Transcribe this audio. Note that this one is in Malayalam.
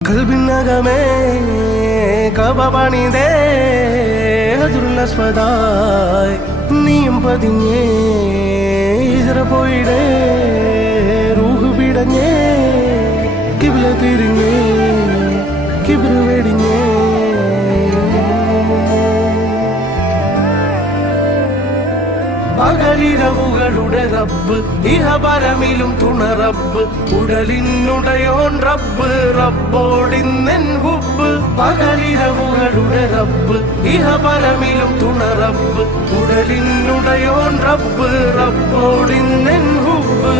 കൽബിനകമേ കബപണിതേ ഹജറുൽ-അസ്വദായി നീയും പതിഞ്ഞേ ഹിജ്റ പോയിടേ റൂഹ് പിടഞ്ഞേ കിബ്ല തിരിഞ്ഞേ കിബ്ർ വെടിഞ്ഞേ പകലിരവുകളുടെ റബ്ബ് ഇഹപരമിലും തുണ റബ്ബ് ഉടലിനുടയോൻ റബ്ബ് റബ്ബോടിന്നെൻ ഹുബ്ബ് പകലിരവുകളുടെ റബ്ബ് ഇഹപരമിലും തുണ റബ്ബ് ഉടലിനുടയോൻ റബ്ബ് റബ്ബോടിന്നെൻ ഹുബ്ബ്